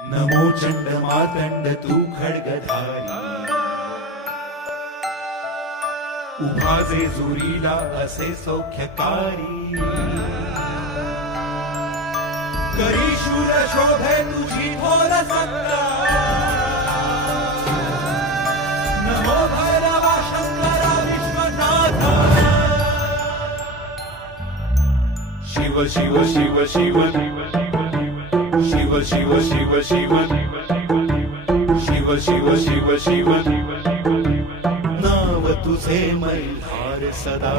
नमो चंड मातंड तू खड्गधारी, उभा जेजुरीला असे सौख्यकारी, करी शूर शोभे तुझी थोर सत्ता, नमो भैरवा शंकरा विश्वनाथा, शिव शिव शिव शिव शिव शिव शिव शिव शिव शिव शिव शिव नाव तुझे मल्हार सदा।